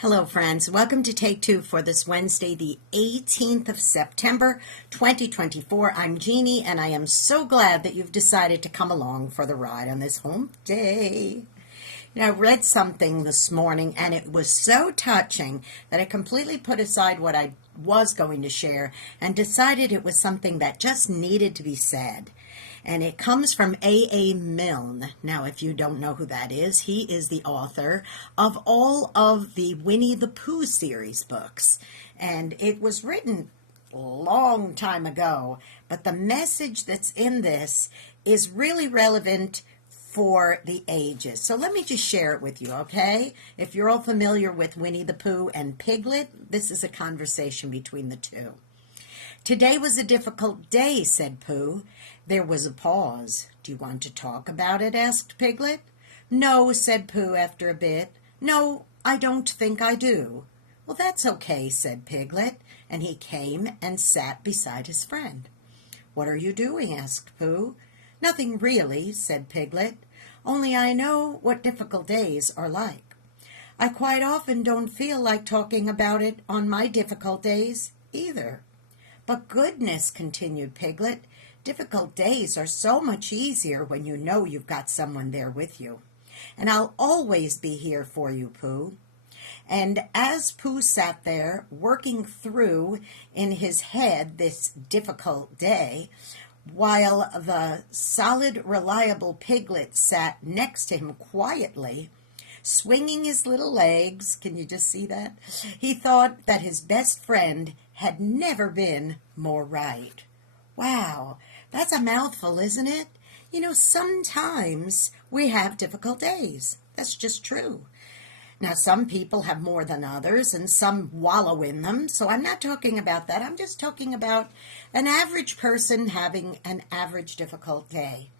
Hello, friends. Welcome to Take Two for this Wednesday, the 18th of September, 2024. I'm Jeannie, and I am so glad that you've decided to come along for the ride on this home day. I read something this morning, and it was so touching that I completely put aside what I was going to share and decided it was something that just needed to be said. And it comes from A.A. Milne. Now, if you don't know who that is, he is the author of all of the Winnie the Pooh series books. And it was written a long time ago, but the message that's in this is really relevant for the ages. So let me just share it with you, okay? If you're all familiar with Winnie the Pooh and Piglet, this is a conversation between the two. "Today was a difficult day," said Pooh. There was a pause. "Do you want to talk about it?" asked Piglet. "No," said Pooh after a bit. "No, I don't think I do." "Well, that's okay," said Piglet, and he came and sat beside his friend. "What are you doing?" asked Pooh. "Nothing really," said Piglet. "Only I know what difficult days are like. I quite often don't feel like talking about it on my difficult days either." "But goodness," continued Piglet, "difficult days are so much easier when you know you've got someone there with you. And I'll always be here for you, Pooh." And as Pooh sat there, working through in his head this difficult day, while the solid, reliable Piglet sat next to him quietly, swinging his little legs, can you just see that? He thought that his best friend had never been more right. Wow, that's a mouthful, isn't it? Sometimes we have difficult days. That's just true. Now, some people have more than others, and some wallow in them, so I'm not talking about that. I'm just talking about an average person having an average difficult day.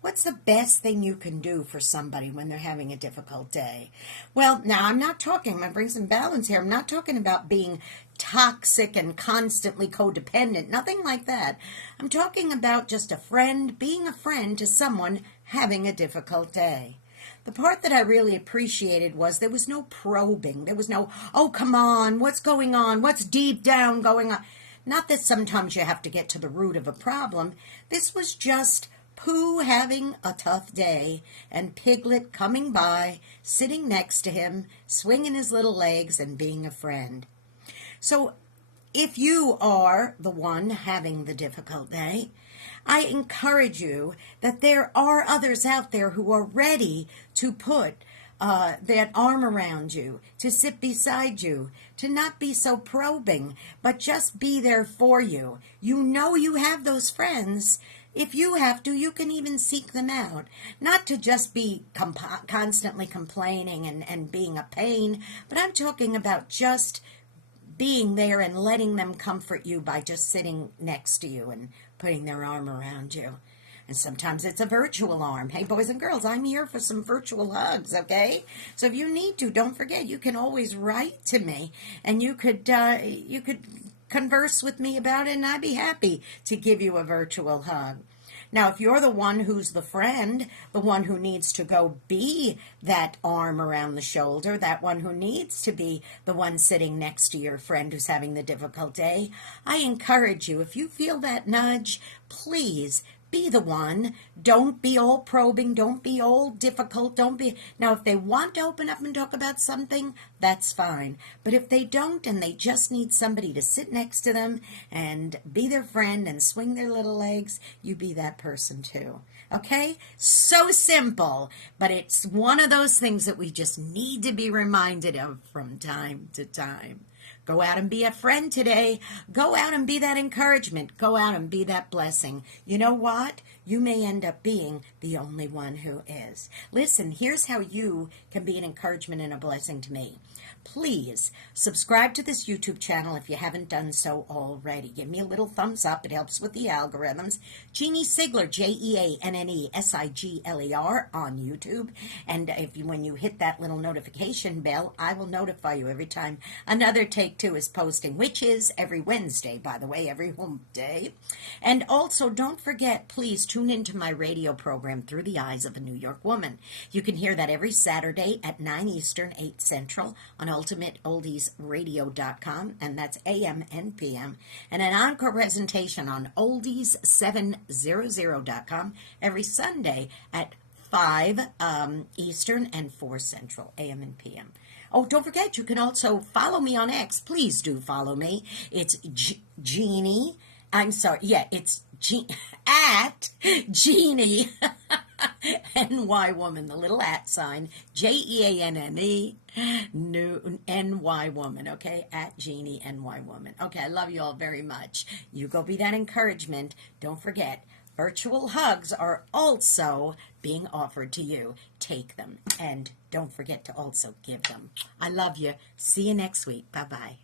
What's the best thing you can do for somebody when they're having a difficult day? Well, now I'm going to bring some balance here. I'm not talking about being toxic and constantly codependent, nothing like that. I'm talking about just a friend, being a friend to someone having a difficult day. The part that I really appreciated was there was no probing. There was no, "Oh, come on, what's going on? What's deep down going on?" Not that sometimes you have to get to the root of a problem. This was just Pooh having a tough day, and Piglet coming by, sitting next to him, swinging his little legs and being a friend. So if you are the one having the difficult day, I encourage you that there are others out there who are ready to put that arm around you, to sit beside you, to not be so probing, but just be there for you. You know you have those friends. If you have to, you can even seek them out. Not to just be constantly complaining and being a pain, but I'm talking about just being there and letting them comfort you by just sitting next to you and putting their arm around you. And sometimes it's a virtual arm. Hey, boys and girls, I'm here for some virtual hugs, okay? So if you need to, don't forget, you can always write to me, and you could converse with me about it, and I'd be happy to give you a virtual hug. Now, if you're the one who's the friend, the one who needs to go be that arm around the shoulder, that one who needs to be the one sitting next to your friend who's having the difficult day, I encourage you, if you feel that nudge, please be the one. Don't be all probing. Don't be all difficult. Now, if they want to open up and talk about something, that's fine. But if they don't and they just need somebody to sit next to them and be their friend and swing their little legs, you be that person too. Okay? So simple, but it's one of those things that we just need to be reminded of from time to time. Go out and be a friend today. Go out and be that encouragement. Go out and be that blessing. You know what? You may end up being the only one who is. Listen, here's how you can be an encouragement and a blessing to me. Please subscribe to this YouTube channel if you haven't done so already. Give me a little thumbs up. It helps with the algorithms. Jeanne Sigler, JeanneSigler on YouTube. And when you hit that little notification bell, I will notify you every time another Take Two is posting, which is every Wednesday, by the way, every home day. And also, don't forget, please, to tune into my radio program Through the Eyes of a New York Woman. You can hear that every Saturday at 9 Eastern, 8 Central on UltimateOldiesRadio.com, and that's AM and PM, and an encore presentation on Oldies700.com every Sunday at 5 Eastern and 4 Central, AM and PM. Oh, don't forget, you can also follow me on X. Please do follow me. It's Jeannie. I'm sorry. Yeah, it's at Jeannie NY Woman, the little at sign, JEANNE, NY Woman, okay? At Jeannie NY Woman. Okay, I love you all very much. You go be that encouragement. Don't forget, virtual hugs are also being offered to you. Take them, and don't forget to also give them. I love you. See you next week. Bye-bye.